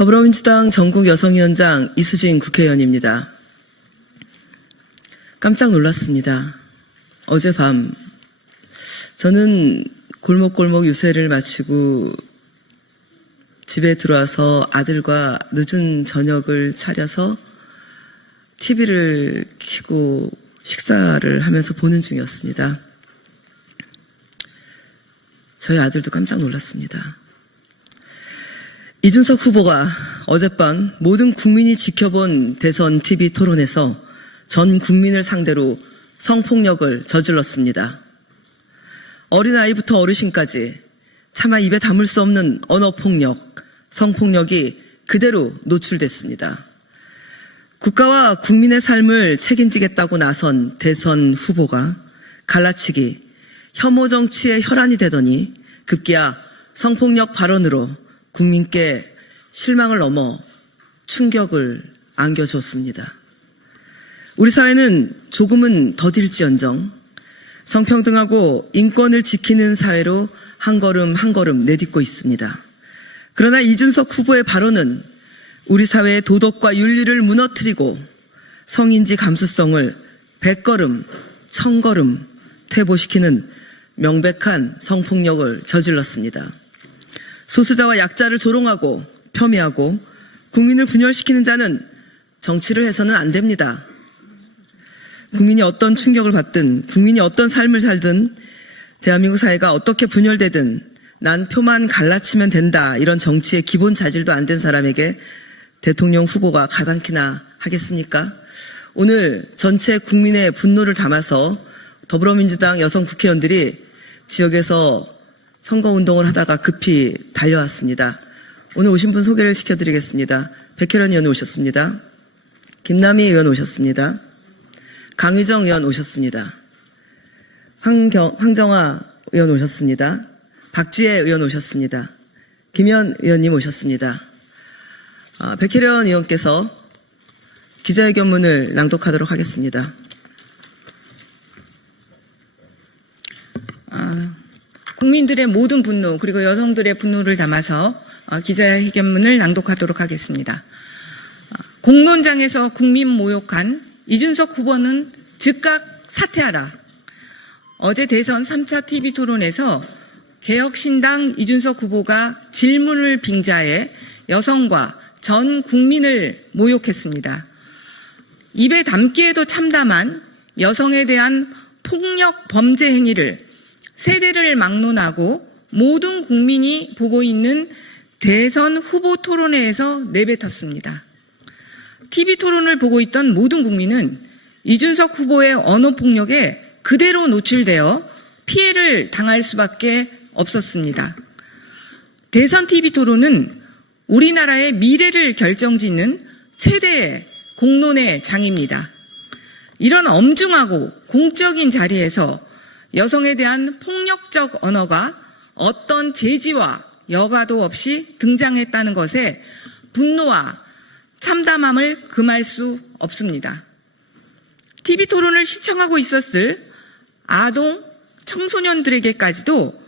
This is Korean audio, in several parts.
더불어민주당 전국여성위원장 이수진 국회의원입니다. 깜짝 놀랐습니다. 어젯밤 저는 골목골목 유세를 마치고 집에 들어와서 아들과 늦은 저녁을 차려서 TV를 켜고 식사를 하면서 보는 중이었습니다. 저희 아들도 깜짝 놀랐습니다. 이준석 후보가 어젯밤 모든 국민이 지켜본 대선 TV 토론에서 전 국민을 상대로 성폭력을 저질렀습니다. 어린아이부터 어르신까지 차마 입에 담을 수 없는 언어폭력, 성폭력이 그대로 노출됐습니다. 국가와 국민의 삶을 책임지겠다고 나선 대선 후보가 갈라치기, 혐오 정치의 혈안이 되더니 급기야 성폭력 발언으로 국민께 실망을 넘어 충격을 안겨주었습니다. 우리 사회는 조금은 더딜지언정 성평등하고 인권을 지키는 사회로 한 걸음 한 걸음 내딛고 있습니다. 그러나 이준석 후보의 발언은 우리 사회의 도덕과 윤리를 무너뜨리고 성인지 감수성을 100걸음, 1000걸음 퇴보시키는 명백한 성폭력을 저질렀습니다. 소수자와 약자를 조롱하고 폄훼하고 국민을 분열시키는 자는 정치를 해서는 안 됩니다. 국민이 어떤 충격을 받든 국민이 어떤 삶을 살든 대한민국 사회가 어떻게 분열되든 난 표만 갈라치면 된다, 이런 정치의 기본 자질도 안 된 사람에게 대통령 후보가 가당키나 하겠습니까? 오늘 전체 국민의 분노를 담아서 더불어민주당 여성 국회의원들이 지역에서 선거운동을 하다가 급히 달려왔습니다. 오늘 오신 분 소개를 시켜드리겠습니다. 백혜련 의원 오셨습니다. 김남희 의원 오셨습니다. 강유정 의원 오셨습니다. 황정화 의원 오셨습니다. 박지혜 의원 오셨습니다. 김현 의원님 오셨습니다. 백혜련 의원께서 기자회견문을 낭독하도록 하겠습니다. 국민들의 모든 분노 그리고 여성들의 분노를 담아서 기자회견문을 낭독하도록 하겠습니다. 공론장에서 국민 모욕한 이준석 후보는 즉각 사퇴하라. 어제 대선 3차 TV 토론에서 개혁신당 이준석 후보가 질문을 빙자해 여성과 전 국민을 모욕했습니다. 입에 담기에도 참담한 여성에 대한 폭력 범죄 행위를 세대를 막론하고 모든 국민이 보고 있는 대선 후보 토론회에서 내뱉었습니다. TV 토론을 보고 있던 모든 국민은 이준석 후보의 언어폭력에 그대로 노출되어 피해를 당할 수밖에 없었습니다. 대선 TV 토론은 우리나라의 미래를 결정짓는 최대의 공론의 장입니다. 이런 엄중하고 공적인 자리에서 여성에 대한 폭력적 언어가 어떤 제지와 여과도 없이 등장했다는 것에 분노와 참담함을 금할 수 없습니다. TV 토론을 시청하고 있었을 아동, 청소년들에게까지도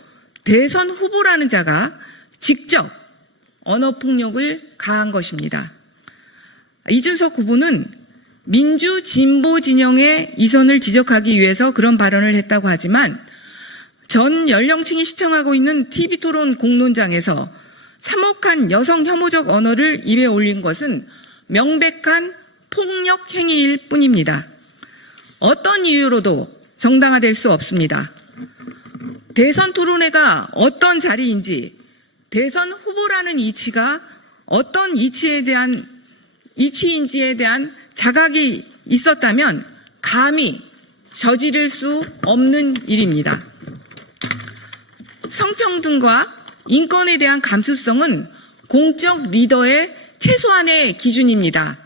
대선 후보라는 자가 직접 언어폭력을 가한 것입니다. 이준석 후보는 민주 진보 진영의 이선을 지적하기 위해서 그런 발언을 했다고 하지만 전 연령층이 시청하고 있는 TV 토론 공론장에서 참혹한 여성 혐오적 언어를 입에 올린 것은 명백한 폭력 행위일 뿐입니다. 어떤 이유로도 정당화될 수 없습니다. 대선 토론회가 어떤 자리인지, 대선 후보라는 이치가 어떤 이치인지에 대한 자각이 있었다면 감히 저지를 수 없는 일입니다. 성평등과 인권에 대한 감수성은 공적 리더의 최소한의 기준입니다.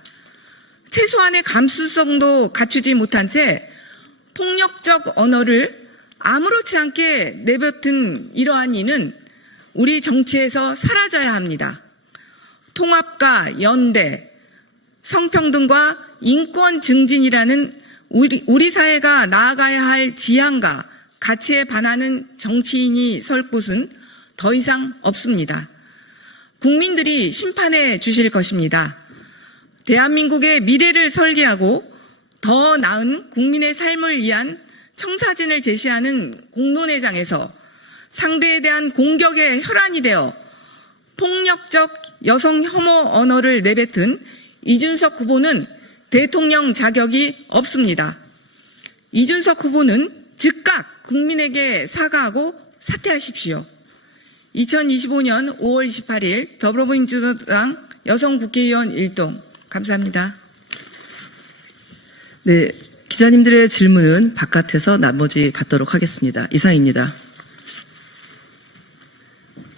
최소한의 감수성도 갖추지 못한 채 폭력적 언어를 아무렇지 않게 내뱉은 이러한 이는 우리 정치에서 사라져야 합니다. 통합과 연대, 성평등과 인권 증진이라는 우리 사회가 나아가야 할 지향과 가치에 반하는 정치인이 설 곳은 더 이상 없습니다. 국민들이 심판해 주실 것입니다. 대한민국의 미래를 설계하고 더 나은 국민의 삶을 위한 청사진을 제시하는 공론회장에서 상대에 대한 공격의 혈안이 되어 폭력적 여성 혐오 언어를 내뱉은 이준석 후보는 대통령 자격이 없습니다. 이준석 후보는 즉각 국민에게 사과하고 사퇴하십시오. 2025년 5월 28일 더불어민주당 여성국회의원 일동. 감사합니다. 네, 기자님들의 질문은 바깥에서 나머지 받도록 하겠습니다. 이상입니다.